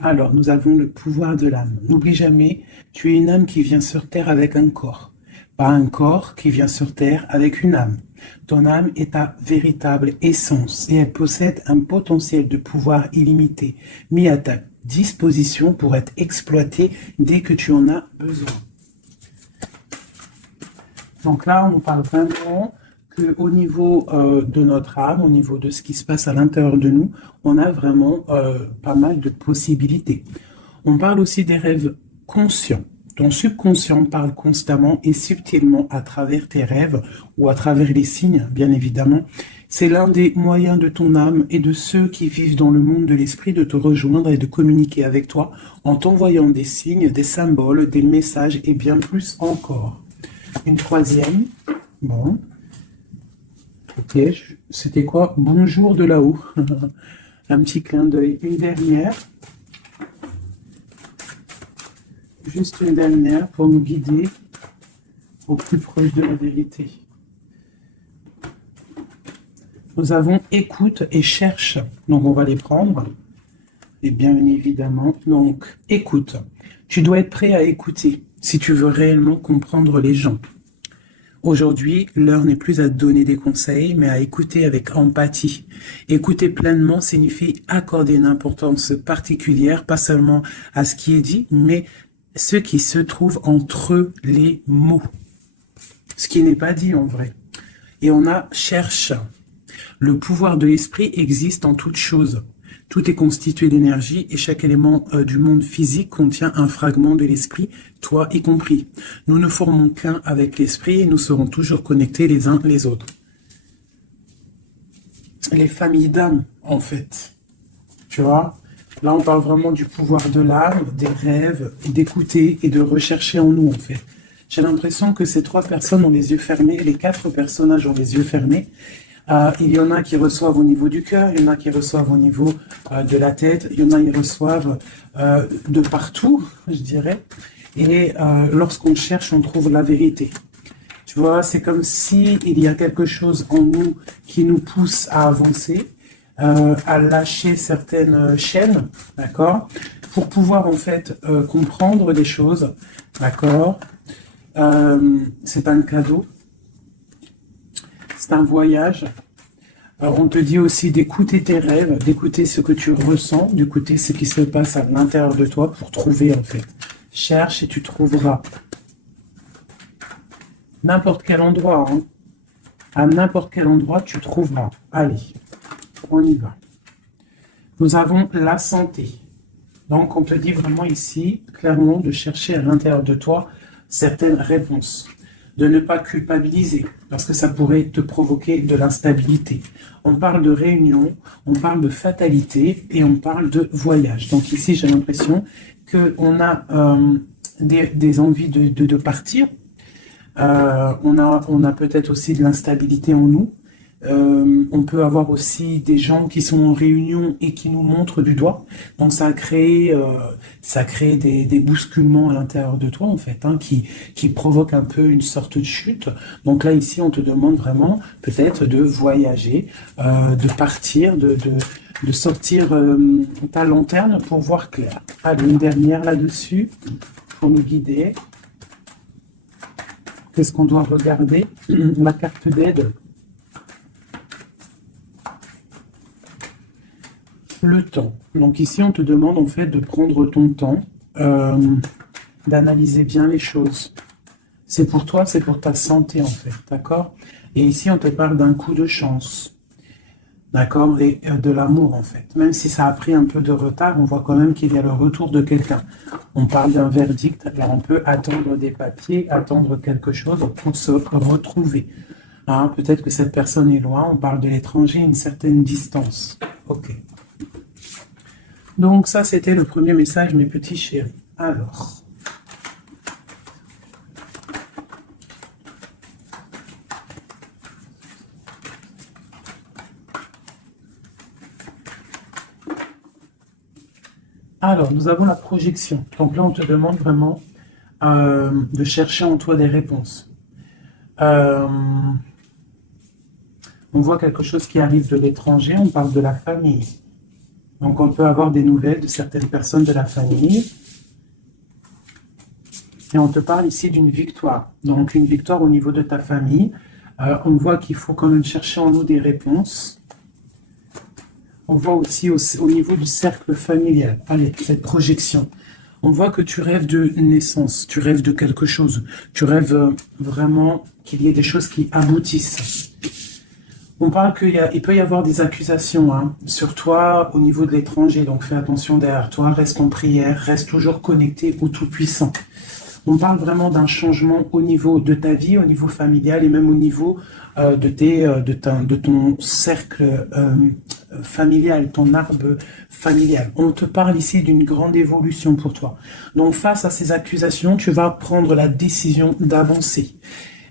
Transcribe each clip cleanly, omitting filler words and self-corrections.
Alors, nous avons le pouvoir de l'âme. N'oublie jamais, tu es une âme qui vient sur Terre avec un corps, pas un corps qui vient sur Terre avec une âme. Ton âme est ta véritable essence et elle possède un potentiel de pouvoir illimité, mis à ta disposition pour être exploité dès que tu en as besoin. Donc là, on nous parle vraiment qu'au niveau de notre âme, au niveau de ce qui se passe à l'intérieur de nous, on a vraiment pas mal de possibilités. On parle aussi des rêves conscients. Ton subconscient parle constamment et subtilement à travers tes rêves ou à travers les signes, bien évidemment. C'est l'un des moyens de ton âme et de ceux qui vivent dans le monde de l'esprit de te rejoindre et de communiquer avec toi en t'envoyant des signes, des symboles, des messages et bien plus encore. Une troisième, bon, ok, c'était quoi? Bonjour de là-haut, un petit clin d'œil. Une dernière, juste une dernière pour nous guider au plus proche de la vérité. Nous avons écoute et cherche, donc on va les prendre, et bien évidemment, donc écoute. Tu dois être prêt à écouter si tu veux réellement comprendre les gens. Aujourd'hui, l'heure n'est plus à te donner des conseils, mais à écouter avec empathie. Écouter pleinement signifie accorder une importance particulière, pas seulement à ce qui est dit, mais ce qui se trouve entre les mots. Ce qui n'est pas dit en vrai. Et on a cherche. Le pouvoir de l'esprit existe en toute chose. Tout est constitué d'énergie et chaque élément du monde physique contient un fragment de l'esprit, toi y compris. Nous ne formons qu'un avec l'esprit et nous serons toujours connectés les uns les autres. Les familles d'âmes, en fait. Tu vois? Là, on parle vraiment du pouvoir de l'âme, des rêves, d'écouter et de rechercher en nous, en fait. J'ai l'impression que ces trois personnes ont les yeux fermés, les quatre personnages ont les yeux fermés. Il y en a qui reçoivent au niveau du cœur, il y en a qui reçoivent au niveau de la tête, il y en a qui reçoivent de partout, je dirais. Et lorsqu'on cherche, on trouve la vérité. Tu vois, c'est comme si il y a quelque chose en nous qui nous pousse à avancer, à lâcher certaines chaînes, d'accord, pour pouvoir en fait comprendre des choses, d'accord. C'est un cadeau. C'est un voyage. Alors, on te dit aussi d'écouter tes rêves, d'écouter ce que tu ressens, d'écouter ce qui se passe à l'intérieur de toi pour trouver en fait. Cherche et tu trouveras. N'importe quel endroit, hein. À n'importe quel endroit, tu trouveras. Allez, on y va. Nous avons la santé. Donc, on te dit vraiment ici, clairement, de chercher à l'intérieur de toi certaines réponses. De ne pas culpabiliser, parce que ça pourrait te provoquer de l'instabilité. On parle de réunion, on parle de fatalité et on parle de voyage. Donc ici, j'ai l'impression qu'on a des envies de partir. On a peut-être aussi de l'instabilité en nous. On peut avoir aussi des gens qui sont en réunion et qui nous montrent du doigt. Donc ça crée des bousculements à l'intérieur de toi en fait, hein, qui provoquent un peu une sorte de chute. Donc là ici on te demande vraiment peut-être de voyager, de partir, de sortir ta lanterne pour voir clair. Allez, une dernière là-dessus pour nous guider. Qu'est-ce qu'on doit regarder? La carte d'aide. Le temps. Donc ici, on te demande en fait de prendre ton temps, d'analyser bien les choses. C'est pour toi, c'est pour ta santé en fait, d'accord? Et ici, on te parle d'un coup de chance, d'accord? Et de l'amour en fait. Même si ça a pris un peu de retard, on voit quand même qu'il y a le retour de quelqu'un. On parle d'un verdict, alors on peut attendre des papiers, attendre quelque chose pour se retrouver. Hein, peut-être que cette personne est loin, on parle de l'étranger, une certaine distance. Ok. Donc ça, c'était le premier message, mes petits chéris. Alors, nous avons la projection. Donc là, on te demande vraiment de chercher en toi des réponses. On voit quelque chose qui arrive de l'étranger, on parle de la famille. Donc, on peut avoir des nouvelles de certaines personnes de la famille. Et on te parle ici d'une victoire. Donc, une victoire au niveau de ta famille. On voit qu'il faut quand même chercher en nous des réponses. On voit aussi au niveau du cercle familial. Allez, cette projection. On voit que tu rêves de naissance, tu rêves de quelque chose. Tu rêves vraiment qu'il y ait des choses qui aboutissent. On parle qu'il peut y avoir des accusations sur toi au niveau de l'étranger. Donc, fais attention derrière toi, reste en prière, reste toujours connecté au Tout-Puissant. On parle vraiment d'un changement au niveau de ta vie, au niveau familial et même au niveau de ton cercle familial, ton arbre familial. On te parle ici d'une grande évolution pour toi. Donc face à ces accusations, tu vas prendre la décision d'avancer.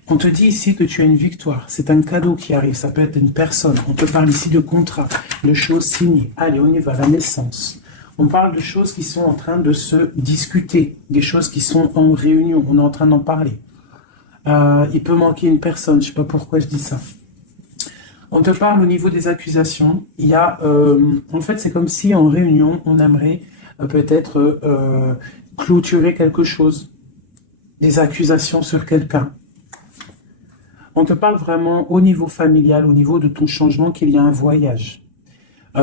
On te dit ici que tu as une victoire. C'est un cadeau qui arrive. Ça peut être une personne. On te parle ici de contrat, de choses signées. Allez, on y va, la naissance. On parle de choses qui sont en train de se discuter, des choses qui sont en réunion, on est en train d'en parler. Il peut manquer une personne, je ne sais pas pourquoi je dis ça. On te parle au niveau des accusations. Il y a, en fait, c'est comme si en réunion, on aimerait peut-être clôturer quelque chose, des accusations sur quelqu'un. On te parle vraiment au niveau familial, au niveau de ton changement, qu'il y a un voyage.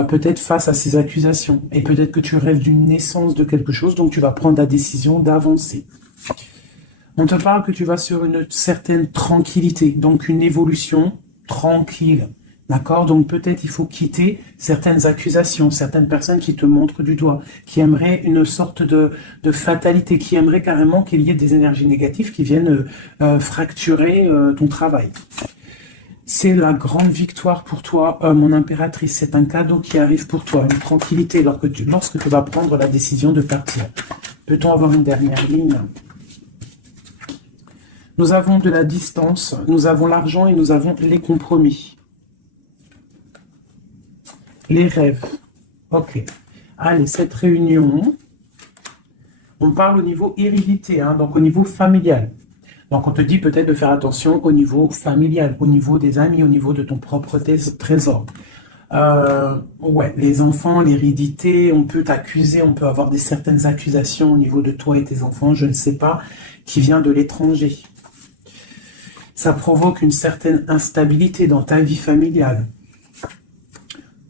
Peut-être face à ces accusations. Et peut-être que tu rêves d'une naissance de quelque chose, donc tu vas prendre la décision d'avancer. On te parle que tu vas sur une certaine tranquillité, donc une évolution tranquille. D'accord? Donc peut-être il faut quitter certaines accusations, certaines personnes qui te montrent du doigt, qui aimeraient une sorte de fatalité, qui aimeraient carrément qu'il y ait des énergies négatives qui viennent fracturer ton travail. C'est la grande victoire pour toi, mon impératrice. C'est un cadeau qui arrive pour toi, une tranquillité lorsque tu vas prendre la décision de partir. Peut-on avoir une dernière ligne? Nous avons de la distance, nous avons l'argent et nous avons les compromis. Les rêves. Ok. Allez, cette réunion, on parle au niveau hérédité, donc au niveau familial. Donc, on te dit peut-être de faire attention au niveau familial, au niveau des amis, au niveau de ton propre trésor. Ouais, les enfants, l'hérédité, on peut t'accuser, on peut avoir certaines accusations au niveau de toi et tes enfants, je ne sais pas, qui vient de l'étranger. Ça provoque une certaine instabilité dans ta vie familiale.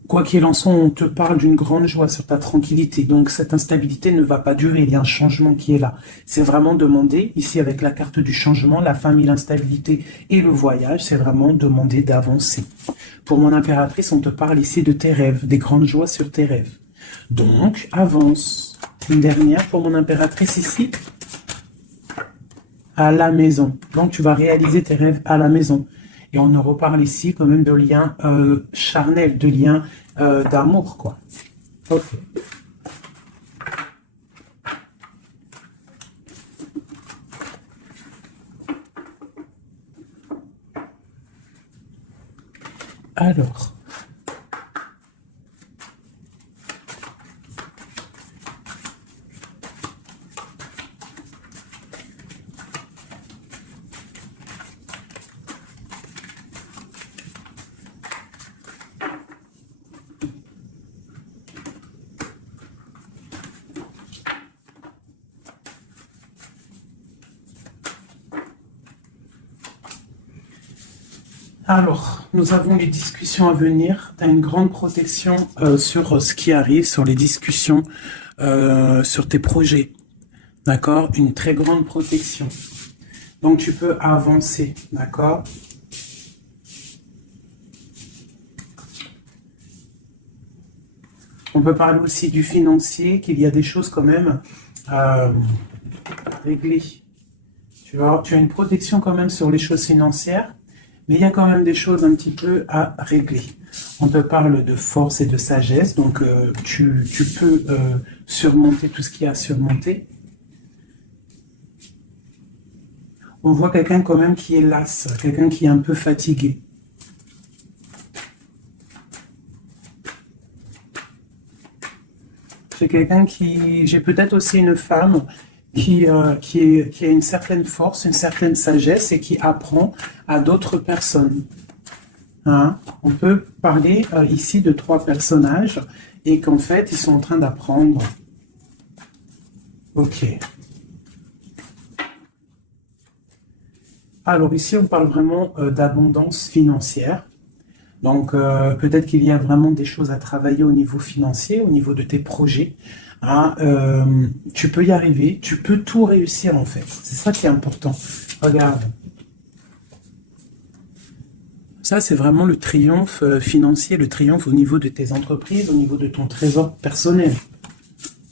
Quoi qu'il en soit, on te parle d'une grande joie sur ta tranquillité. Donc, cette instabilité ne va pas durer. Il y a un changement qui est là. C'est vraiment demander, ici avec la carte du changement, la famille, l'instabilité et le voyage, c'est vraiment demander d'avancer. Pour mon impératrice, on te parle ici de tes rêves, des grandes joies sur tes rêves. Donc, avance. Une dernière pour mon impératrice ici. À la maison. Donc, tu vas réaliser tes rêves à la maison. Et on en reparle ici quand même de liens charnels, de liens d'amour, quoi. Ok. Alors. Alors, nous avons les discussions à venir. Tu as une grande protection sur ce qui arrive, sur les discussions, sur tes projets. D'accord? Une très grande protection. Donc, tu peux avancer. D'accord? On peut parler aussi du financier, qu'il y a des choses quand même réglées. Tu vois, tu as une protection quand même sur les choses financières. Mais il y a quand même des choses un petit peu à régler. On te parle de force et de sagesse, donc tu peux surmonter tout ce qu'il y a à surmonter. On voit quelqu'un quand même qui est las, quelqu'un qui est un peu fatigué. C'est quelqu'un qui... J'ai peut-être aussi une femme qui a une certaine force, une certaine sagesse et qui apprend à d'autres personnes. Hein? On peut parler ici de 3 personnages et qu'en fait, ils sont en train d'apprendre. Ok. Alors ici, on parle vraiment d'abondance financière. Donc, peut-être qu'il y a vraiment des choses à travailler au niveau financier, au niveau de tes projets. Hein, tu peux y arriver, tu peux tout réussir en fait. C'est ça qui est important. Regarde. Ça, c'est vraiment le triomphe financier, le triomphe au niveau de tes entreprises, au niveau de ton trésor personnel.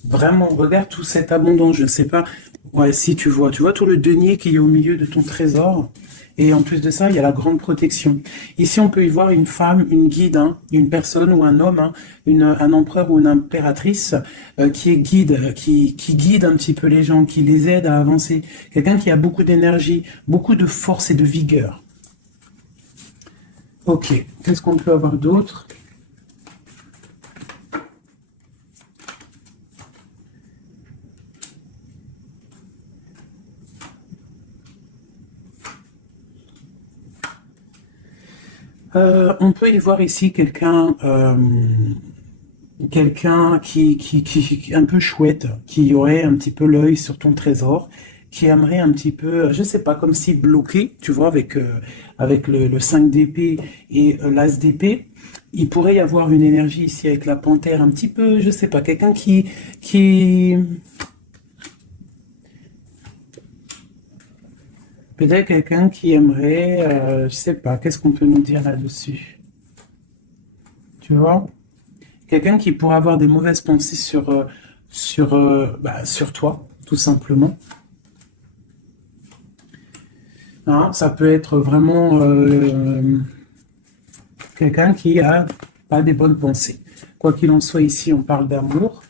Vraiment, regarde toute cette abondance. Je ne sais pas ouais, si tu vois tout le denier qu'il y a au milieu de ton trésor. Et en plus de ça, il y a la grande protection. Ici, on peut y voir une femme, une guide, hein, une personne ou un homme, hein, un empereur ou une impératrice qui est guide, qui guide un petit peu les gens, qui les aide à avancer. Quelqu'un qui a beaucoup d'énergie, beaucoup de force et de vigueur. Ok, qu'est-ce qu'on peut avoir d'autre? On peut y voir ici quelqu'un qui est un peu chouette, qui aurait un petit peu l'œil sur ton trésor, qui aimerait un petit peu, je sais pas, comme si bloqué, tu vois, avec le 5 d'épée et l'as d'épée. Il pourrait y avoir une énergie ici avec la panthère, un petit peu, je sais pas, quelqu'un qui peut-être quelqu'un qui aimerait, je sais pas, qu'est-ce qu'on peut nous dire là-dessus? Tu vois? Quelqu'un qui pourrait avoir des mauvaises pensées sur toi, tout simplement. Hein, ça peut être vraiment quelqu'un qui a pas des bonnes pensées. Quoi qu'il en soit, ici, on parle d'amour,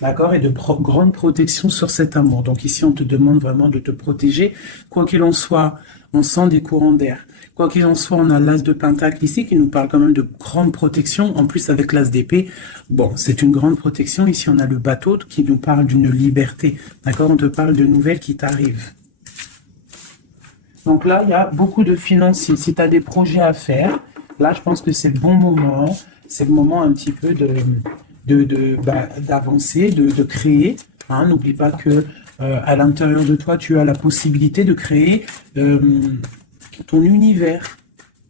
d'accord, et de grande protection sur cet amour. Donc ici, on te demande vraiment de te protéger. Quoi qu'il en soit, on sent des courants d'air. Quoi qu'il en soit, on a l'as de pentacle ici qui nous parle quand même de grande protection. En plus, avec l'as d'épée, bon, c'est une grande protection. Ici, on a le bateau qui nous parle d'une liberté. D'accord, on te parle de nouvelles qui t'arrivent. Donc là, il y a beaucoup de finances. Si tu as des projets à faire, là, je pense que c'est le bon moment. C'est le moment un petit peu d'avancer, de créer. Hein, n'oublie pas que à l'intérieur de toi, tu as la possibilité de créer ton univers.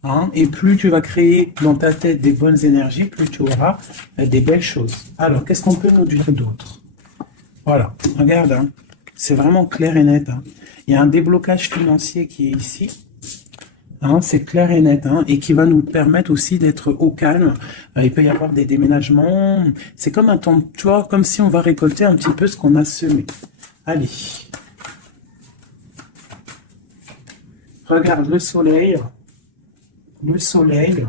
Hein, et plus tu vas créer dans ta tête des bonnes énergies, plus tu auras des belles choses. Alors, qu'est-ce qu'on peut nous dire d'autre? Voilà, regarde, hein, c'est vraiment clair et net. Hein. Il y a un déblocage financier qui est ici. Hein, c'est clair et net, hein, et qui va nous permettre aussi d'être au calme. Il peut y avoir des déménagements. C'est comme un temps, tu vois, comme si on va récolter un petit peu ce qu'on a semé. Allez. Regarde le soleil. Le soleil.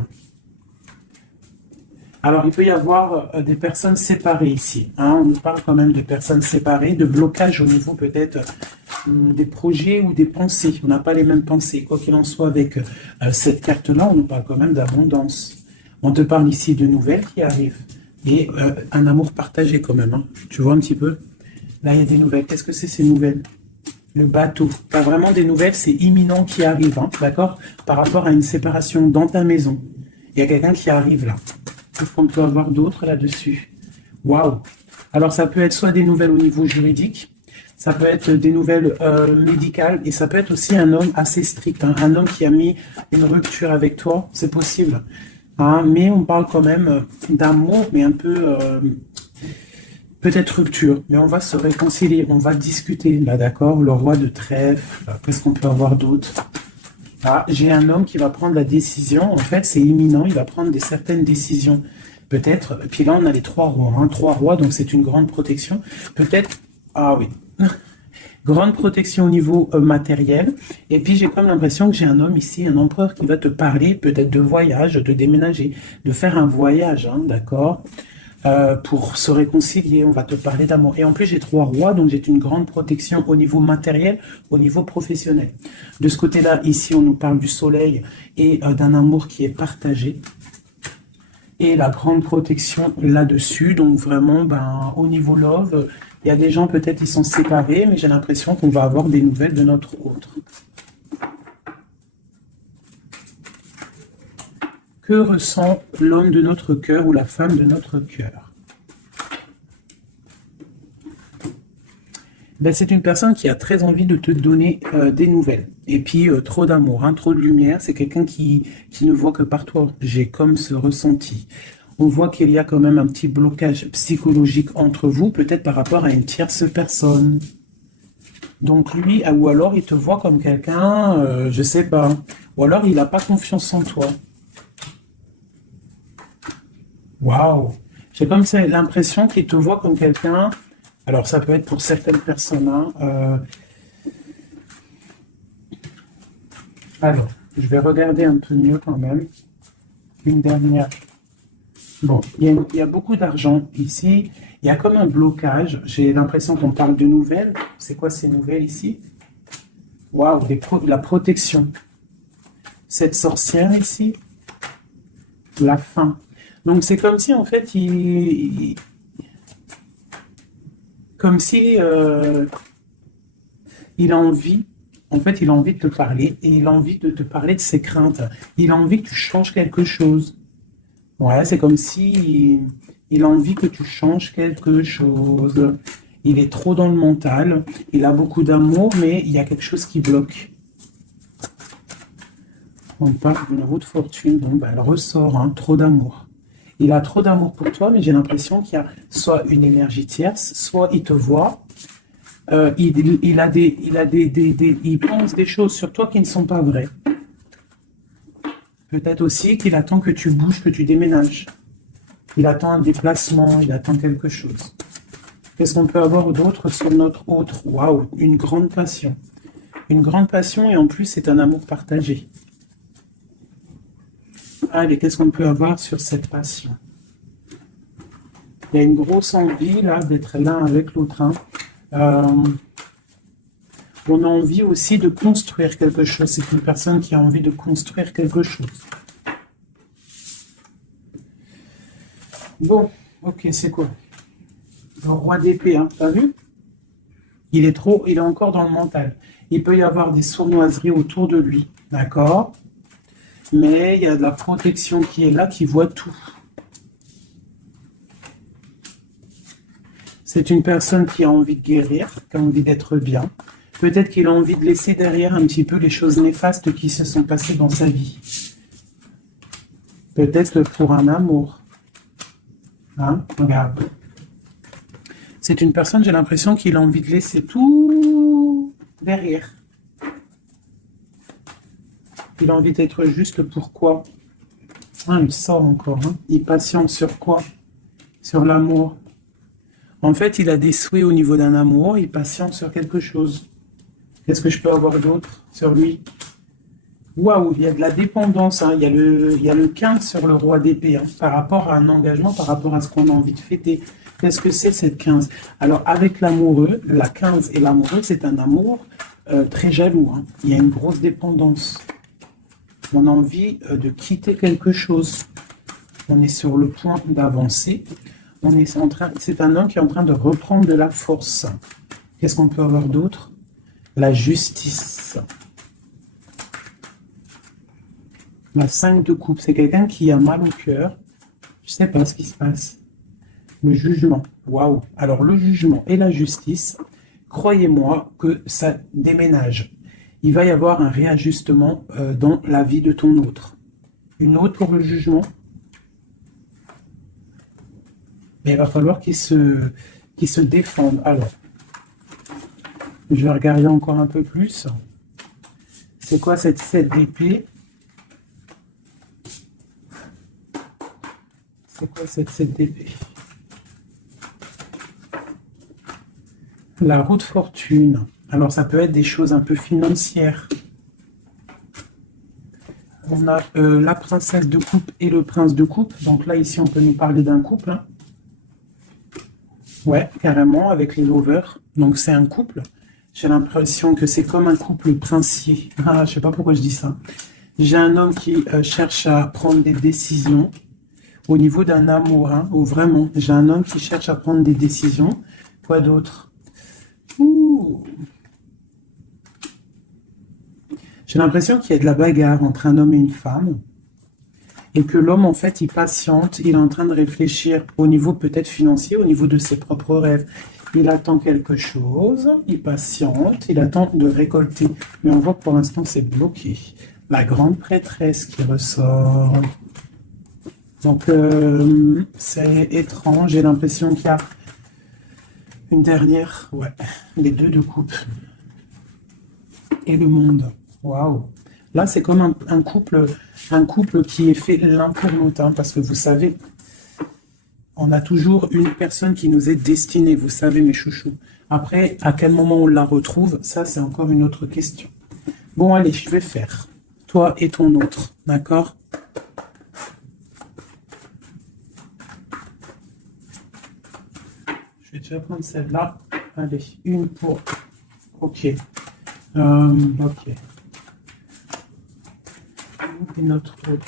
Alors, il peut y avoir des personnes séparées ici. Hein, on nous parle quand même de personnes séparées, de blocage au niveau peut-être des projets ou des pensées. On n'a pas les mêmes pensées. Quoi qu'il en soit, avec cette carte-là, on nous parle quand même d'abondance. On te parle ici de nouvelles qui arrivent. Et un amour partagé quand même. Hein. Tu vois un petit peu? Là, il y a des nouvelles. Qu'est-ce que c'est ces nouvelles? Le bateau. Pas vraiment des nouvelles, c'est imminent qui arrive. Hein, d'accord? Par rapport à une séparation dans ta maison. Il y a quelqu'un qui arrive là. Qu'est-ce qu'on peut avoir d'autre là-dessus? Waouh! Alors, ça peut être soit des nouvelles au niveau juridique, ça peut être des nouvelles médicales, et ça peut être aussi un homme assez strict, hein, un homme qui a mis une rupture avec toi, c'est possible. Hein, mais on parle quand même d'amour, mais un peu peut-être rupture. Mais on va se réconcilier, on va discuter, là, d'accord? Le roi de trèfle, qu'est-ce qu'on peut avoir d'autre? Ah, j'ai un homme qui va prendre la décision. En fait, c'est imminent. Il va prendre certaines décisions. Peut-être. Puis là, on a les trois rois. Hein, trois rois, donc c'est une grande protection. Peut-être. Ah oui. Grande protection au niveau matériel. Et puis, j'ai comme l'impression que j'ai un homme ici, un empereur, qui va te parler peut-être de voyage, de déménager, de faire un voyage. Hein, d'accord? Pour se réconcilier, on va te parler d'amour. Et en plus, j'ai trois rois, donc j'ai une grande protection au niveau matériel, au niveau professionnel. De ce côté-là, ici, on nous parle du soleil et d'un amour qui est partagé. Et la grande protection là-dessus, donc vraiment, ben, au niveau love, il y a des gens, peut-être, ils sont séparés, mais j'ai l'impression qu'on va avoir des nouvelles de notre autre. Que ressent l'homme de notre cœur ou la femme de notre cœur? Ben, c'est une personne qui a très envie de te donner des nouvelles. Et puis, trop d'amour, hein, trop de lumière. C'est quelqu'un qui ne voit que par toi. J'ai comme ce ressenti. On voit qu'il y a quand même un petit blocage psychologique entre vous, peut-être par rapport à une tierce personne. Donc lui, ou alors il te voit comme quelqu'un, je sais pas. Ou alors il n'a pas confiance en toi. Waouh! J'ai comme ça l'impression qu'il te voit comme quelqu'un. Alors ça peut être pour certaines personnes, hein, alors, je vais regarder un peu mieux quand même. Une dernière. Bon, il y a beaucoup d'argent ici. Il y a comme un blocage. J'ai l'impression qu'on parle de nouvelles. C'est quoi ces nouvelles ici? Waouh, la protection. Cette sorcière ici, la fin. Donc c'est comme si en fait comme si il a envie, en fait il a envie de te parler et il a envie de te parler de ses craintes. Il a envie que tu changes quelque chose. Ouais, c'est comme si il a envie que tu changes quelque chose. Il est trop dans le mental. Il a beaucoup d'amour, mais il y a quelque chose qui bloque. On parle d'une roue de fortune. Bon, ben, elle ressort, hein, trop d'amour. Il a trop d'amour pour toi, mais j'ai l'impression qu'il y a soit une énergie tierce, soit il te voit. Il pense des choses sur toi qui ne sont pas vraies. Peut-être aussi qu'il attend que tu bouges, que tu déménages. Il attend un déplacement, il attend quelque chose. Qu'est-ce qu'on peut avoir d'autre sur notre autre? Waouh, une grande passion. Une grande passion et en plus c'est un amour partagé. Allez, qu'est-ce qu'on peut avoir sur cette passion? Il y a une grosse envie là d'être l'un avec l'autre. Hein. On a envie aussi de construire quelque chose. C'est une personne qui a envie de construire quelque chose. Bon, ok, c'est quoi? Le roi d'épée, hein, t'as vu? Il est encore dans le mental. Il peut y avoir des sournoiseries autour de lui, d'accord? Mais il y a de la protection qui est là, qui voit tout. C'est une personne qui a envie de guérir, qui a envie d'être bien. Peut-être qu'il a envie de laisser derrière un petit peu les choses néfastes qui se sont passées dans sa vie. Peut-être pour un amour. Hein? Regarde. C'est une personne, j'ai l'impression qu'il a envie de laisser tout derrière. Il a envie d'être juste pour quoi? Ah, il sort encore. Hein? Il patiente sur quoi? Sur l'amour. En fait, il a des souhaits au niveau d'un amour, il patiente sur quelque chose. Qu'est-ce que je peux avoir d'autre sur lui? Waouh, il y a de la dépendance. Hein. Il y a le 15 sur le roi d'épée, hein, par rapport à un engagement, par rapport à ce qu'on a envie de fêter. Qu'est-ce que c'est cette 15? Alors, avec l'amoureux, la 15 et l'amoureux, c'est un amour très jaloux. Hein. Il y a une grosse dépendance. On a envie de quitter quelque chose. On est sur le point d'avancer. C'est un homme qui est en train de reprendre de la force. Qu'est-ce qu'on peut avoir d'autre? La justice. La 5 de coupe, c'est quelqu'un qui a mal au cœur. Je ne sais pas ce qui se passe. Le jugement. Waouh. Alors le jugement et la justice, croyez-moi que ça déménage. Il va y avoir un réajustement dans la vie de ton autre. Une autre pour le jugement. Mais il va falloir qu'il se défende. Alors, je vais regarder encore un peu plus. C'est quoi cette 7 d'épée? C'est quoi cette 7 d'épée? La roue de fortune. Alors, ça peut être des choses un peu financières. On a la princesse de coupe et le prince de coupe. Donc là, ici, on peut nous parler d'un couple. Hein. Ouais, carrément, avec les lovers. Donc, c'est un couple. J'ai l'impression que c'est comme un couple princier. Ah, je sais pas pourquoi je dis ça. J'ai un homme qui cherche à prendre des décisions au niveau d'un amour. Hein, ou vraiment, j'ai un homme qui cherche à prendre des décisions. Quoi d'autre? J'ai l'impression qu'il y a de la bagarre entre un homme et une femme. Et que l'homme, en fait, il patiente. Il est en train de réfléchir au niveau peut-être financier, au niveau de ses propres rêves. Il attend quelque chose, il patiente, il attend de récolter. Mais on voit que pour l'instant, c'est bloqué. La grande prêtresse qui ressort. Donc, c'est étrange. J'ai l'impression qu'il y a une dernière. Ouais, les deux de coupe. Et le monde. Waouh. Là, c'est comme un couple qui est fait l'un pour l'autre. Hein, parce que vous savez, on a toujours une personne qui nous est destinée. Vous savez, mes chouchous. Après, à quel moment on la retrouve, ça, c'est encore une autre question. Bon, allez, je vais faire. Toi et ton autre. D'accord? Je vais déjà prendre celle-là. Allez, une pour... Ok. Ok. Et notre autre.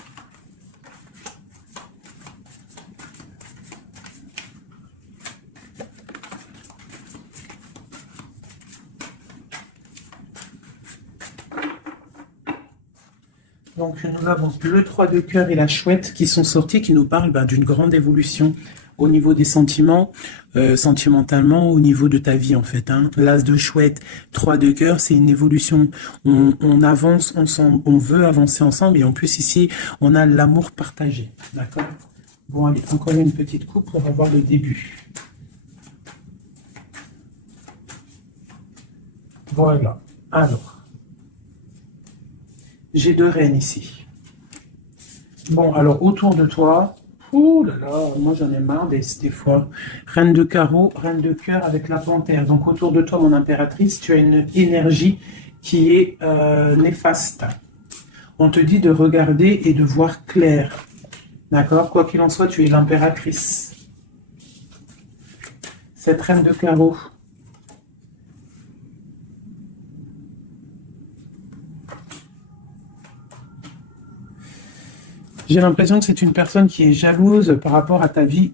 Donc, nous avons le 3 de cœur et la chouette qui sont sortis, qui nous parlent d'une grande évolution au niveau des sentiments, sentimentalement, au niveau de ta vie, en fait. Hein. L'as de chouette, 3 de cœur, c'est une évolution. On avance ensemble, on veut avancer ensemble. Et en plus, ici, on a l'amour partagé. D'accord? Bon, allez, encore une petite coupe pour avoir le début. Voilà. Alors. J'ai deux reines ici. Bon, alors autour de toi, ouh là là, moi j'en ai marre des fois. Reine de carreau, reine de cœur avec la panthère. Donc autour de toi, mon impératrice, tu as une énergie qui est néfaste. On te dit de regarder et de voir clair. D'accord? Quoi qu'il en soit, tu es l'impératrice. Cette reine de carreau. J'ai l'impression que c'est une personne qui est jalouse par rapport à ta vie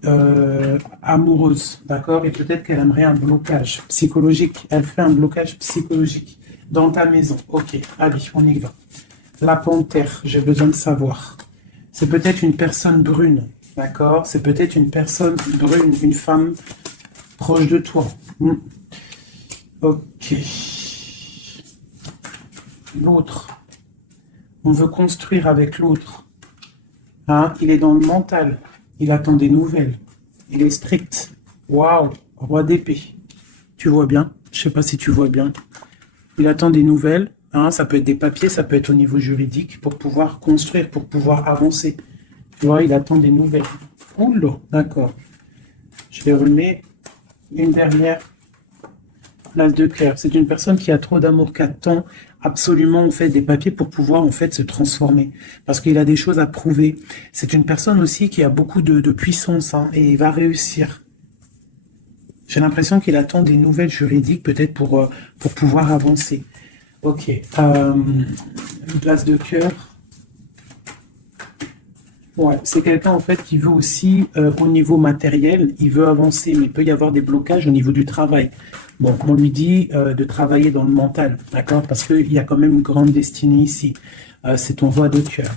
amoureuse, d'accord? Et peut-être qu'elle aimerait un blocage psychologique. Elle fait un blocage psychologique dans ta maison. Ok, allez, on y va. La panthère, j'ai besoin de savoir. C'est peut-être une personne brune, d'accord? C'est peut-être une personne brune, une femme proche de toi. Ok. L'autre. On veut construire avec l'autre. Hein, il est dans le mental. Il attend des nouvelles. Il est strict. Waouh, roi d'épée. Tu vois bien? Je sais pas si tu vois bien. Il attend des nouvelles. Hein, ça peut être des papiers, ça peut être au niveau juridique pour pouvoir construire, pour pouvoir avancer. Tu vois, il attend des nouvelles. Oh là, d'accord. Je vais remettre une dernière. L'as de cœur. C'est une personne qui a trop d'amour, qui attend absolument en fait des papiers pour pouvoir en fait se transformer, parce qu'il a des choses à prouver. C'est une personne aussi qui a beaucoup de puissance hein, et il va réussir. J'ai l'impression qu'il attend des nouvelles juridiques peut-être pour pouvoir avancer. Ok. L'as de cœur. Ouais, c'est quelqu'un en fait qui veut aussi au niveau matériel, il veut avancer, mais il peut y avoir des blocages au niveau du travail. Bon, on lui dit de travailler dans le mental, d'accord? Parce qu'il y a quand même une grande destinée ici. C'est ton roi de cœur.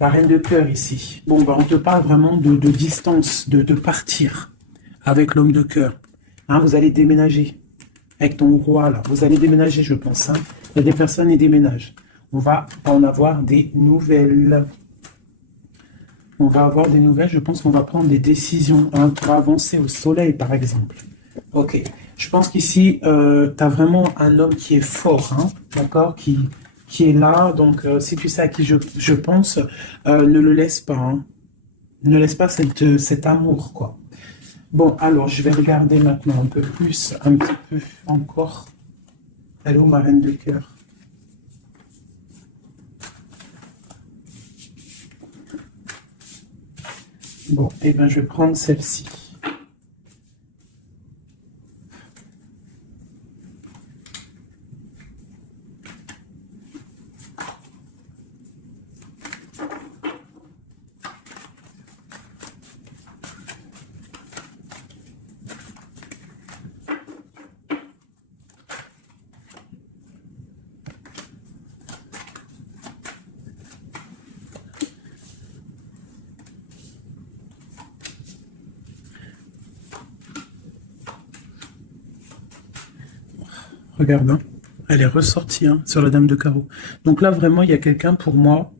La reine de cœur ici. Bon, on te parle vraiment de distance, de partir avec l'homme de cœur. Hein, vous allez déménager avec ton roi là. Vous allez déménager, je pense. Hein. Il y a des personnes qui déménagent. On va en avoir des nouvelles. On va avoir des nouvelles. Je pense qu'on va prendre des décisions hein, pour avancer au soleil, par exemple. Ok. Je pense qu'ici, tu as vraiment un homme qui est fort, hein, d'accord, qui est là. Donc, si tu sais à qui je pense, ne le laisse pas. Hein. Ne laisse pas cet amour, quoi. Bon, alors, je vais regarder maintenant un peu plus, un petit peu encore. Elle est où, ma reine de cœur? Bon, et bien, je vais prendre celle-ci. Regarde, hein. Elle est ressortie hein, sur la dame de carreau. Donc là, vraiment, il y a quelqu'un pour moi.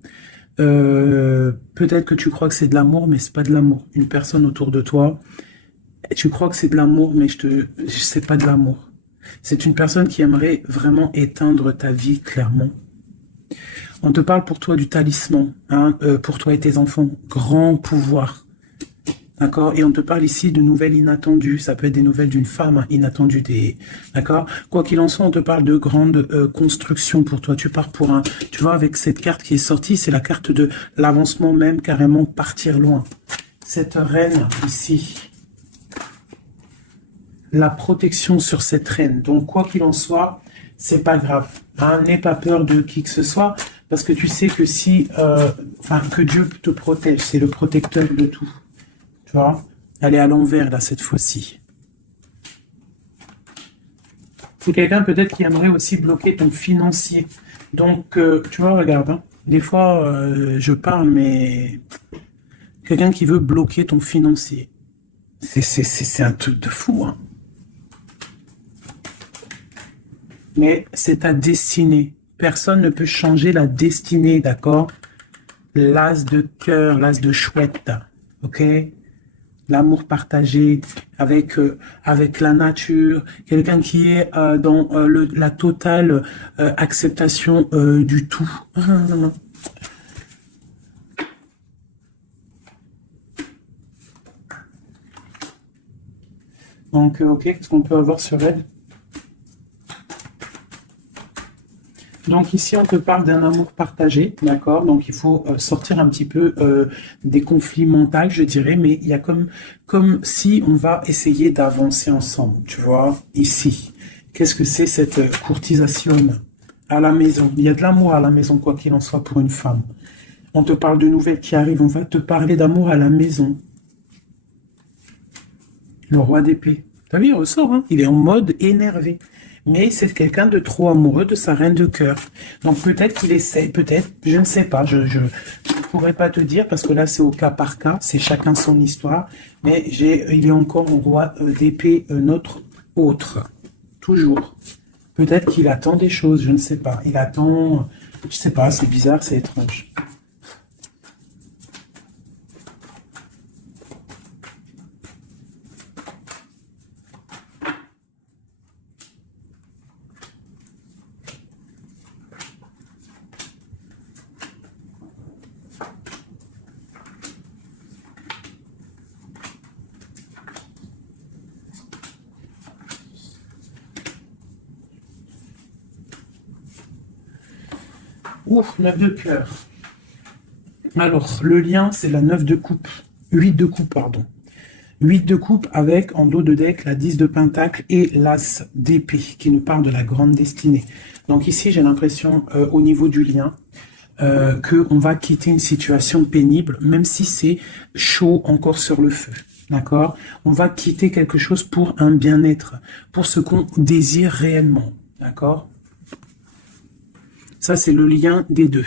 Peut-être que tu crois que c'est de l'amour, mais c'est pas de l'amour. Une personne autour de toi, tu crois que c'est de l'amour, mais c'est pas de l'amour. C'est une personne qui aimerait vraiment éteindre ta vie, clairement. On te parle pour toi du talisman, hein, pour toi et tes enfants. Grand pouvoir. D'accord? Et on te parle ici de nouvelles inattendues. Ça peut être des nouvelles d'une femme inattendue. D'accord? Quoi qu'il en soit, on te parle de grandes constructions pour toi. Tu pars pour un... Tu vois, avec cette carte qui est sortie, c'est la carte de l'avancement même, carrément partir loin. Cette reine ici, la protection sur cette reine. Donc, quoi qu'il en soit, c'est pas grave. Hein, n'aie pas peur de qui que ce soit, parce que tu sais que si... que Dieu te protège, c'est le protecteur de tout. Tu vois, elle est à l'envers, là, cette fois-ci. C'est quelqu'un, peut-être, qui aimerait aussi bloquer ton financier. Donc, tu vois, regarde, hein, des fois, je parle, mais... Quelqu'un qui veut bloquer ton financier. C'est un truc de fou, hein. Mais c'est ta destinée. Personne ne peut changer la destinée, d'accord? L'as de cœur, l'as de chouette, ok? L'amour partagé avec la nature, quelqu'un qui est dans la totale acceptation du tout. Donc, ok, qu'est-ce qu'on peut avoir sur elle? Donc ici, on te parle d'un amour partagé, d'accord? Donc il faut sortir un petit peu des conflits mentaux, je dirais, mais il y a comme si on va essayer d'avancer ensemble, tu vois, ici. Qu'est-ce que c'est cette courtisation à la maison? Il y a de l'amour à la maison, quoi qu'il en soit, pour une femme. On te parle de nouvelles qui arrivent, on va te parler d'amour à la maison. Le roi d'épée. T'as vu, il ressort, hein? Il est en mode énervé. Mais c'est quelqu'un de trop amoureux de sa reine de cœur. Donc peut-être qu'il essaie, peut-être, je ne sais pas, je ne pourrais pas te dire, parce que là c'est au cas par cas, c'est chacun son histoire, mais il est encore au roi d'épée, notre autre, toujours. Peut-être qu'il attend des choses, je ne sais pas, il attend, je sais pas, c'est bizarre, c'est étrange. Ouf, 9 de cœur. Alors, le lien, c'est la 9 de coupe. 8 de coupe, pardon. 8 de coupe avec, en dos de deck, la 10 de pentacle et l'as d'épée, qui nous parle de la grande destinée. Donc ici, j'ai l'impression, au niveau du lien, qu'on va quitter une situation pénible, même si c'est chaud encore sur le feu. D'accord? On va quitter quelque chose pour un bien-être, pour ce qu'on désire réellement. D'accord? Ça, c'est le lien des deux.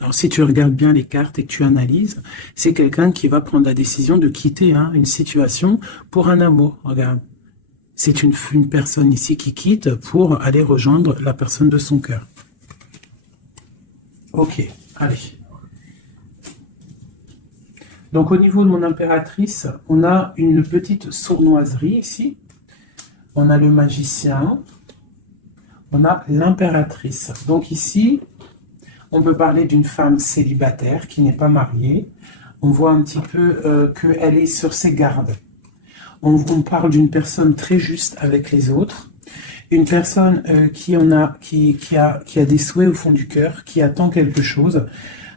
Alors, si tu regardes bien les cartes et que tu analyses, c'est quelqu'un qui va prendre la décision de quitter une situation pour un amour. Regarde, c'est une personne ici qui quitte pour aller rejoindre la personne de son cœur. Ok, allez. Donc, au niveau de mon impératrice, on a une petite sournoiserie ici. On a le magicien. On a l'impératrice. Donc ici, on peut parler d'une femme célibataire qui n'est pas mariée. On voit un petit peu qu'elle est sur ses gardes. On parle d'une personne très juste avec les autres. Une personne qui a des souhaits au fond du cœur, qui attend quelque chose.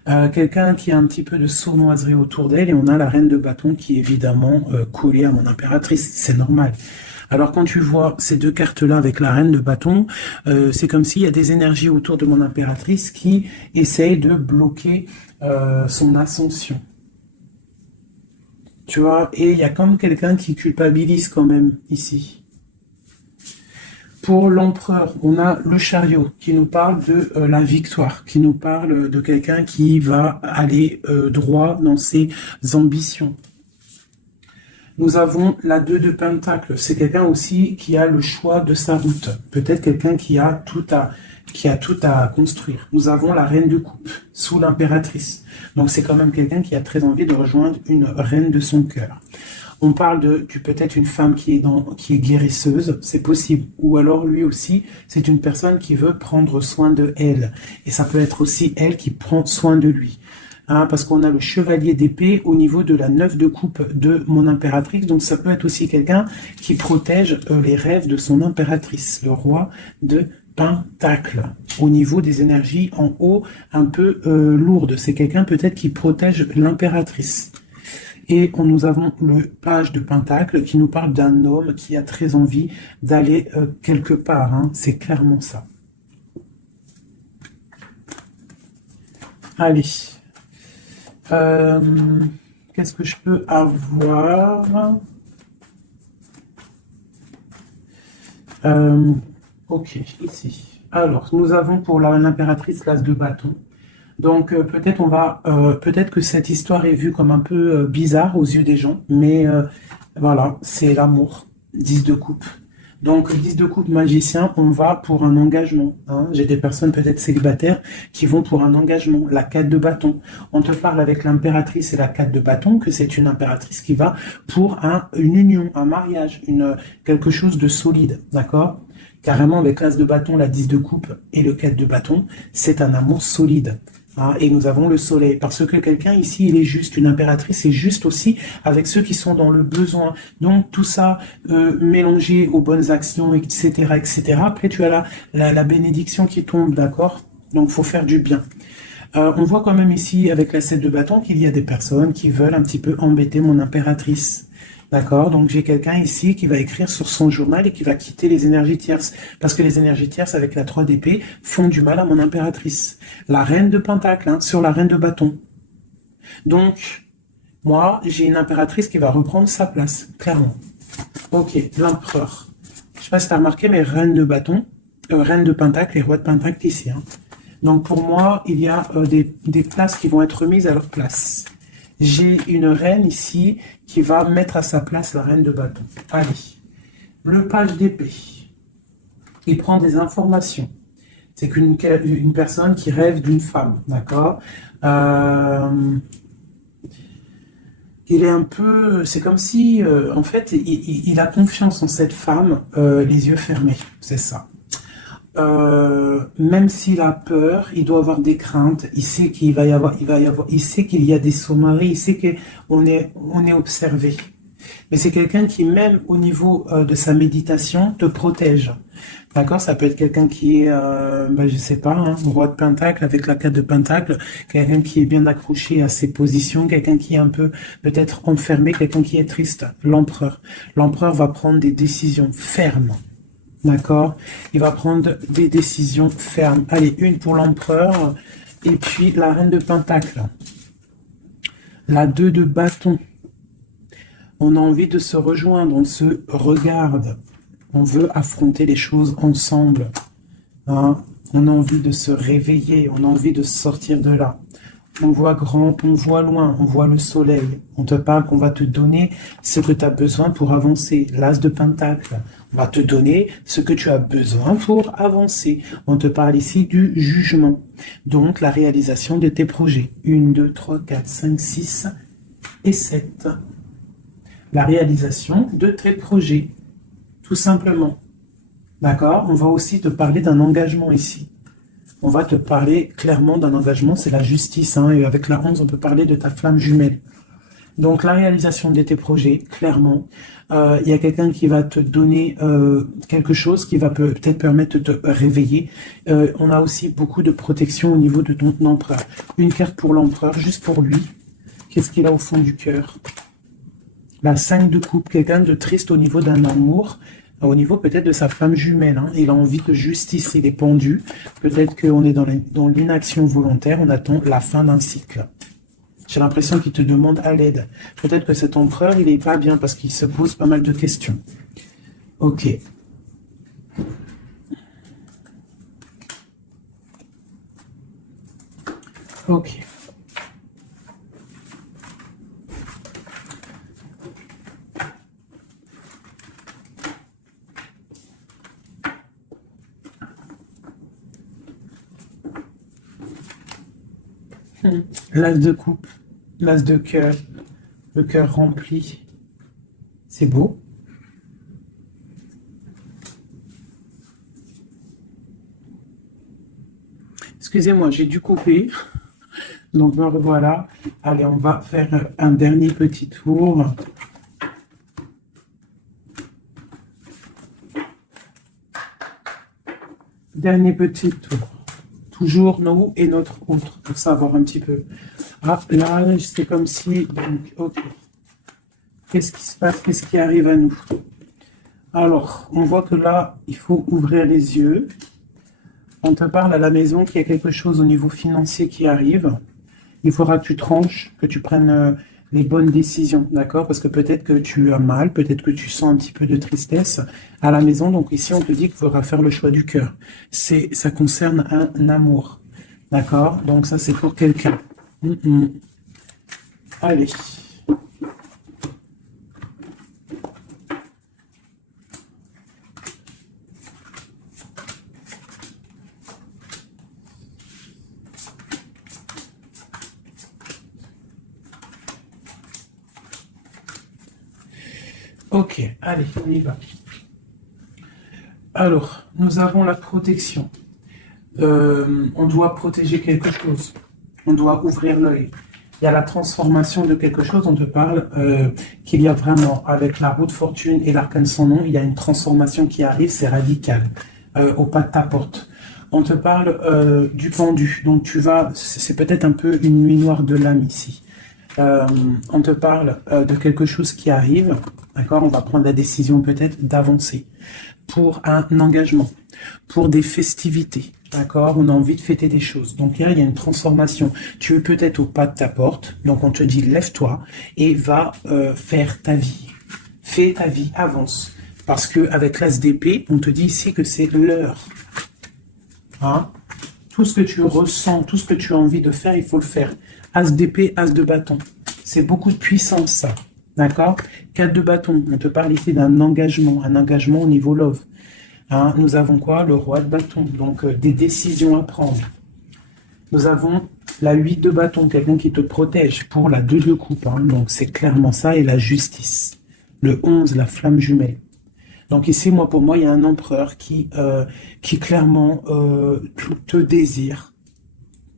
Quelqu'un qui a un petit peu de sournoiserie autour d'elle. Et on a la reine de bâton qui est évidemment collée à mon impératrice. C'est normal. Alors quand tu vois ces deux cartes-là avec la reine de bâton, c'est comme s'il y a des énergies autour de mon impératrice qui essayent de bloquer son ascension. Tu vois, et il y a comme quelqu'un qui culpabilise quand même ici. Pour l'empereur, on a le chariot qui nous parle de la victoire, qui nous parle de quelqu'un qui va aller droit dans ses ambitions. Nous avons la 2 de Pentacle. C'est quelqu'un aussi qui a le choix de sa route. Peut-être quelqu'un qui a tout à construire. Nous avons la Reine de Coupe sous l'impératrice. Donc c'est quand même quelqu'un qui a très envie de rejoindre une reine de son cœur. On parle de peut-être une femme qui est guérisseuse, c'est possible. Ou alors lui aussi, c'est une personne qui veut prendre soin de elle. Et ça peut être aussi elle qui prend soin de lui. Hein, parce qu'on a le chevalier d'épée au niveau de la 9 de coupe de mon impératrice. Donc ça peut être aussi quelqu'un qui protège les rêves de son impératrice, le roi de Pentacle, au niveau des énergies en haut un peu lourdes. C'est quelqu'un peut-être qui protège l'impératrice. Et nous avons le page de Pentacle qui nous parle d'un homme qui a très envie d'aller quelque part. Hein. C'est clairement ça. Allez. Qu'est-ce que je peux avoir? Ok, ici. Alors, nous avons pour l'impératrice l'as de bâton. Donc peut-être que cette histoire est vue comme un peu bizarre aux yeux des gens, mais voilà, c'est l'amour. 10 de coupe. Donc 10 de coupe magicien, on va pour un engagement. Hein. J'ai des personnes peut-être célibataires qui vont pour un engagement. La 4 de bâton. On te parle avec l'impératrice et la 4 de bâton que c'est une impératrice qui va pour une union, un mariage, quelque chose de solide, d'accord? Carrément avec l'as de bâton, la 10 de coupe et le 4 de bâton, c'est un amour solide. Ah, et nous avons le soleil, parce que quelqu'un ici, il est juste, une impératrice est juste aussi avec ceux qui sont dans le besoin. Donc tout ça mélangé aux bonnes actions, etc., etc. Après, tu as la bénédiction qui tombe, d'accord? Donc faut faire du bien. On voit quand même ici, avec la 7 de bâton, qu'il y a des personnes qui veulent un petit peu embêter mon impératrice. D'accord? Donc j'ai quelqu'un ici qui va écrire sur son journal et qui va quitter les énergies tierces. Parce que les énergies tierces avec la 3 d'épée font du mal à mon impératrice. La reine de pentacle, hein, sur la reine de bâton. Donc, moi, j'ai une impératrice qui va reprendre sa place, clairement. Ok, l'empereur. Je sais pas si tu as remarqué, mais reine de bâton, reine de pentacle et roi de pentacle ici. Hein. Donc pour moi, il y a des places qui vont être remises à leur place. J'ai une reine ici qui va mettre à sa place la reine de bâton. Allez, le page d'épée. Il prend des informations. C'est une personne qui rêve d'une femme, d'accord? Il est un peu... C'est comme si, en fait, il a confiance en cette femme, les yeux fermés, c'est ça. Même s'il a peur, il doit avoir des craintes. Il sait il sait qu'il y a des sommeries. Il sait qu'on est observé. Mais c'est quelqu'un qui, même au niveau de sa méditation, te protège. D'accord? Ça peut être quelqu'un qui est, je sais pas, hein, roi de pentacle avec la 4 de pentacle, quelqu'un qui est bien accroché à ses positions, quelqu'un qui est un peu peut-être enfermé, quelqu'un qui est triste. L'empereur. L'empereur va prendre des décisions fermes. D'accord? Il va prendre des décisions fermes. Allez, une pour l'empereur. Et puis la reine de pentacle. La 2 de bâton. On a envie de se rejoindre. On se regarde. On veut affronter les choses ensemble. Hein? On a envie de se réveiller. On a envie de sortir de là. On voit grand, on voit loin, on voit le soleil. On te parle qu'on va te donner ce que tu as besoin pour avancer. L'as de pentacle. On va te donner ce que tu as besoin pour avancer. On te parle ici du jugement. Donc, la réalisation de tes projets. 1, 2, 3, 4, 5, 6 et 7. La réalisation de tes projets. Tout simplement. D'accord? On va aussi te parler d'un engagement ici. On va te parler clairement d'un engagement, c'est la justice. Hein, et avec la 11, on peut parler de ta flamme jumelle. Donc, la réalisation de tes projets, clairement. Il y a quelqu'un qui va te donner quelque chose qui va peut-être permettre de te réveiller. On a aussi beaucoup de protection au niveau de ton empereur. Une carte pour l'empereur, juste pour lui. Qu'est-ce qu'il a au fond du cœur? La 5 de coupe, quelqu'un de triste au niveau d'un amour. Au niveau peut-être de sa femme jumelle, hein. Il a envie de justice, il est pendu. Peut-être qu'on est dans l'inaction volontaire, on attend la fin d'un cycle. J'ai l'impression qu'il te demande à l'aide. Peut-être que cet empereur, il n'est pas bien parce qu'il se pose pas mal de questions. Ok. Ok. L'as de coupe, l'as de cœur, le cœur rempli. C'est beau. Excusez-moi, j'ai dû couper. Donc me revoilà. Allez, on va faire un dernier petit tour. Dernier petit tour. Toujours nous et notre autre, pour savoir un petit peu. Ah, là, c'est comme si... Donc, ok. Qu'est-ce qui se passe? Qu'est-ce qui arrive à nous? Alors, on voit que là, il faut ouvrir les yeux. On te parle à la maison qu'il y a quelque chose au niveau financier qui arrive. Il faudra que tu tranches, que tu prennes les bonnes décisions, d'accord? Parce que peut-être que tu as mal, peut-être que tu sens un petit peu de tristesse à la maison. Donc ici, on te dit qu'il faudra faire le choix du cœur. Ça concerne un amour, d'accord? Donc ça, c'est pour quelqu'un. Allez. Ok, allez, on y va. Alors, nous avons la protection. On doit protéger quelque chose. On doit ouvrir l'œil. Il y a la transformation de quelque chose. On te parle qu'il y a vraiment, avec la roue de fortune et l'arcane sans nom, il y a une transformation qui arrive, c'est radical, au pas de ta porte. On te parle du pendu. Donc tu vas, c'est peut-être un peu une nuit noire de l'âme ici. On te parle de quelque chose qui arrive, d'accord? On va prendre la décision peut-être d'avancer pour un engagement, pour des festivités, d'accord? On a envie de fêter des choses. Donc là, il y a une transformation. Tu es peut-être au pas de ta porte, donc on te dit lève-toi et va faire ta vie. Fais ta vie, avance. Parce que avec l'as d'épée, on te dit ici que c'est l'heure. Hein? Tout ce que tu ressens, tout ce que tu as envie de faire, il faut le faire. As d'épée, as de bâton. C'est beaucoup de puissance, ça. D'accord? 4 de bâton. On te parle ici d'un engagement. Un engagement au niveau love. Hein? Nous avons quoi? Le roi de bâton. Donc, des décisions à prendre. Nous avons la 8 de bâton. Quelqu'un qui te protège pour la 2 de coupe. Hein? Donc, c'est clairement ça. Et la justice. Le 11, la flamme jumelle. Donc ici, pour moi, il y a un empereur qui clairement te désire.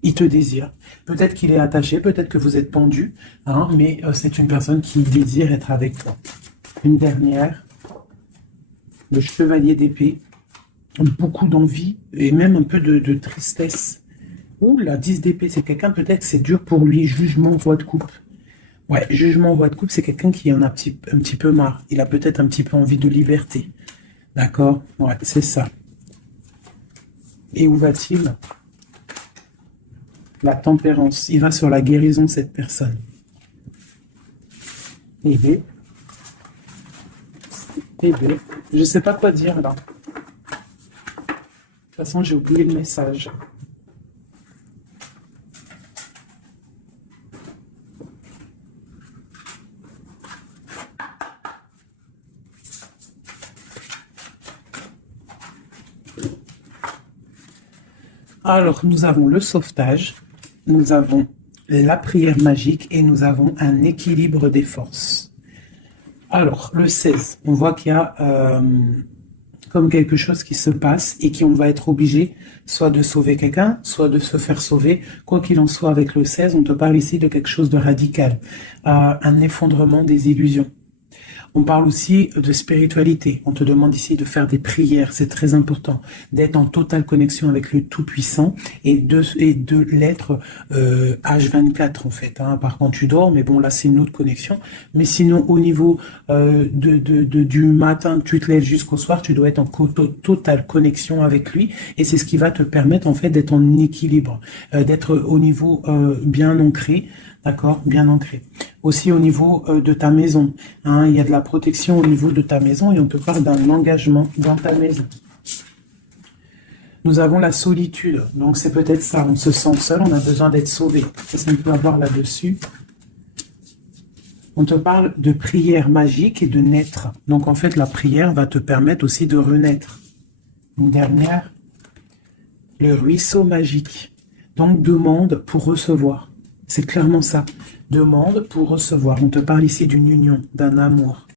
Il te désire. Peut-être qu'il est attaché, peut-être que vous êtes pendu, hein, mais c'est une personne qui désire être avec toi. Une dernière, le chevalier d'épée. Beaucoup d'envie et même un peu de tristesse. Ouh, la 10 d'épée, c'est quelqu'un, peut-être que c'est dur pour lui. Jugement, roi de coupe. Ouais, jugement, roi de coupe, c'est quelqu'un qui en a un petit peu marre. Il a peut-être un petit peu envie de liberté. D'accord? Ouais, c'est ça. Et où va-t-il? La tempérance. Il va sur la guérison de cette personne. Et B. Et B. Je ne sais pas quoi dire là. De toute façon, j'ai oublié le message. Alors, nous avons le sauvetage, nous avons la prière magique et nous avons un équilibre des forces. Alors, le 16, on voit qu'il y a comme quelque chose qui se passe et qu'on va être obligé soit de sauver quelqu'un, soit de se faire sauver. Quoi qu'il en soit, avec le 16, on te parle ici de quelque chose de radical, un effondrement des illusions. On parle aussi de spiritualité. On te demande ici de faire des prières, c'est très important, d'être en totale connexion avec le Tout-Puissant et de l'être H24 en fait. Hein. Par contre, tu dors, mais bon, là, c'est une autre connexion. Mais sinon, au niveau du matin, tu te lèves jusqu'au soir, tu dois être en totale connexion avec lui et c'est ce qui va te permettre en fait d'être en équilibre, d'être au niveau bien ancré. D'accord, bien ancré. Aussi au niveau de ta maison, hein, il y a de la protection au niveau de ta maison et on te parle d'un engagement dans ta maison. Nous avons la solitude, donc c'est peut-être ça, on se sent seul, on a besoin d'être sauvé. Qu'est-ce qu'on peut avoir là-dessus? On te parle de prière magique et de naître. Donc en fait, la prière va te permettre aussi de renaître. Une dernière, le ruisseau magique. Donc demande pour recevoir. C'est clairement ça. Demande pour recevoir. On te parle ici d'une union, d'un amour.